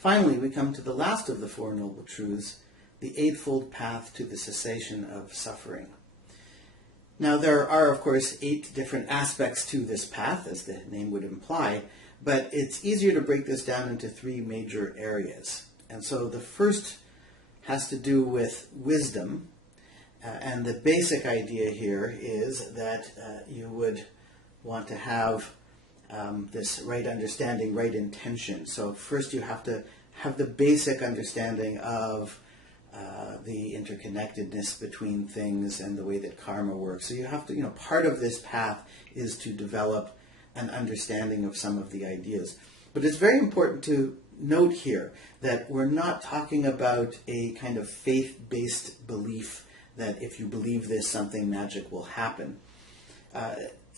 finally, we come to the last of the Four Noble Truths, the Eightfold Path to the Cessation of Suffering. Now, there are, of course, 8 different aspects to this path, as the name would imply, but it's easier to break this down into 3 major areas. And so the first has to do with wisdom, and the basic idea here is that you would want to have this right understanding, right intention. So first you have to have the basic understanding of the interconnectedness between things and the way that karma works. So you have to, part of this path is to develop an understanding of some of the ideas. But it's very important to note here that we're not talking about a kind of faith-based belief that if you believe this, something magic will happen.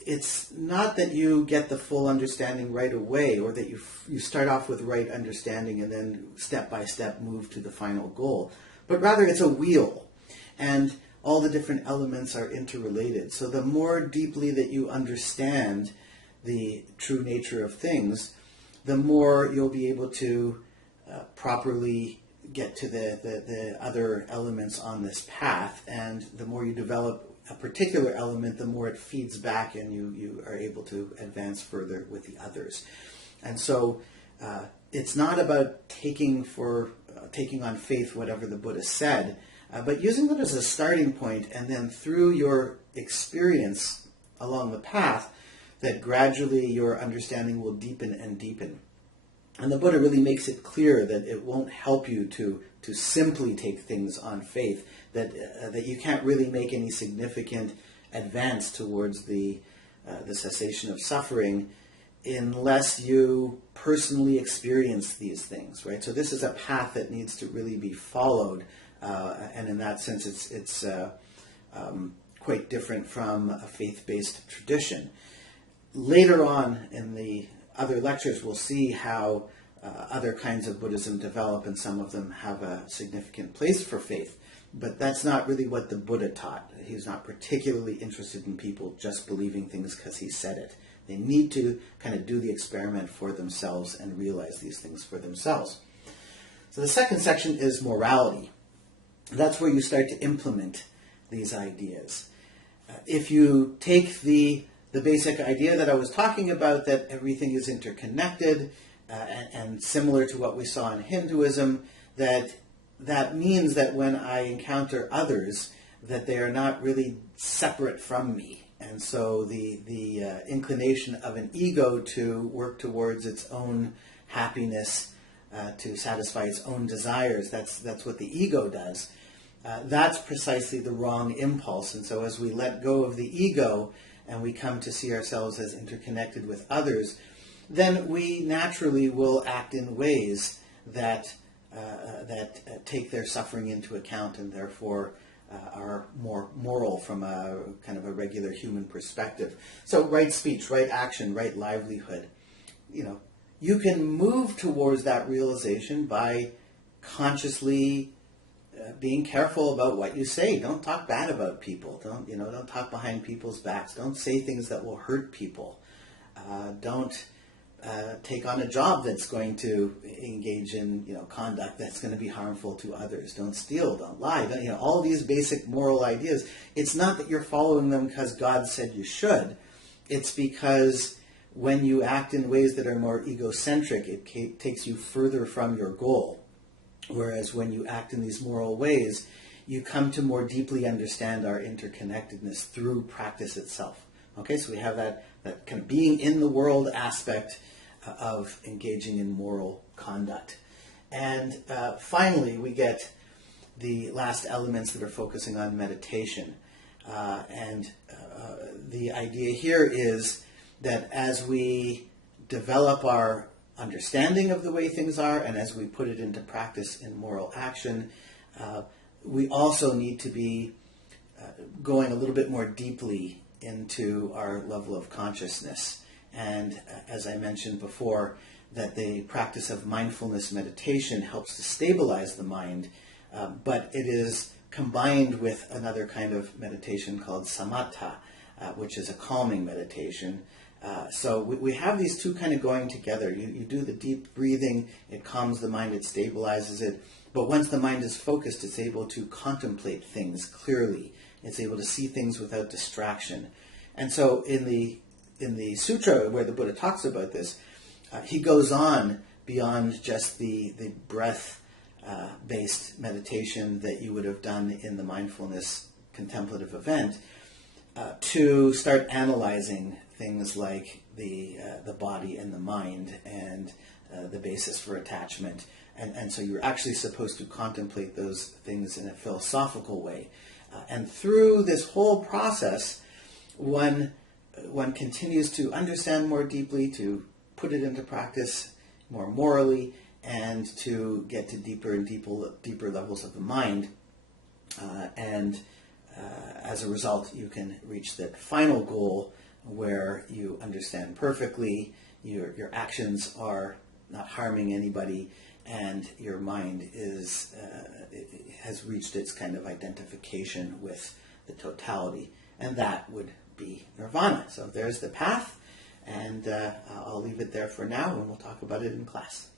It's not that you get the full understanding right away, or that you start off with right understanding and then step by step move to the final goal. But rather it's a wheel, and all the different elements are interrelated. So the more deeply that you understand the true nature of things, the more you'll be able to properly get to the other elements on this path. And the more you develop a particular element, the more it feeds back and you are able to advance further with the others. And so it's not about taking on faith whatever the Buddha said, but using that as a starting point, and then through your experience along the path, that gradually your understanding will deepen and deepen. And the Buddha really makes it clear that it won't help you to simply take things on faith, that you can't really make any significant advance towards the cessation of suffering unless you personally experience these things, right? So this is a path that needs to really be followed, and in that sense it's quite different from a faith-based tradition. Later on in the other lectures, we'll see how other kinds of Buddhism develop, and some of them have a significant place for faith. But that's not really what the Buddha taught. He's not particularly interested in people just believing things because he said it. They need to kind of do the experiment for themselves and realize these things for themselves. So the second section is morality. That's where you start to implement these ideas. If you take the basic idea that I was talking about, that everything is interconnected, and similar to what we saw in Hinduism, that means that when I encounter others, that they are not really separate from me. And so the inclination of an ego to work towards its own happiness, to satisfy its own desires, that's what the ego does. That's precisely the wrong impulse. And so as we let go of the ego and we come to see ourselves as interconnected with others, then we naturally will act in ways that take their suffering into account, and therefore are more moral from a kind of a regular human perspective. So right speech, right action, right livelihood. You can move towards that realization by consciously being careful about what you say. Don't talk bad about people. Don't talk behind people's backs. Don't say things that will hurt people. Don't take on a job that's going to engage in conduct that's going to be harmful to others. Don't steal. Don't lie. All these basic moral ideas. It's not that you're following them because God said you should. It's because when you act in ways that are more egocentric, it takes you further from your goal. Whereas when you act in these moral ways, you come to more deeply understand our interconnectedness through practice itself. Okay, so we have that kind of being in the world aspect of engaging in moral conduct. And finally, we get the last elements that are focusing on meditation. And the idea here is that as we develop our understanding of the way things are, and as we put it into practice in moral action, we also need to be going a little bit more deeply into our level of consciousness. And as I mentioned before, that the practice of mindfulness meditation helps to stabilize the mind, but it is combined with another kind of meditation called samatha, which is a calming meditation, So we have these two kind of going together. You do the deep breathing, it calms the mind, it stabilizes it. But once the mind is focused, it's able to contemplate things clearly. It's able to see things without distraction. And so in the sutra where the Buddha talks about this, he goes on beyond just the breath-based meditation that you would have done in the mindfulness contemplative event, to start analyzing things like the body and the mind and the basis for attachment. And so you're actually supposed to contemplate those things in a philosophical way. And through this whole process, one continues to understand more deeply, to put it into practice more morally, and to get to deeper and deeper levels of the mind. As a result, you can reach that final goal where you understand perfectly, your actions are not harming anybody, and your mind has reached its kind of identification with the totality. And that would be nirvana. So there's the path, and I'll leave it there for now, and we'll talk about it in class.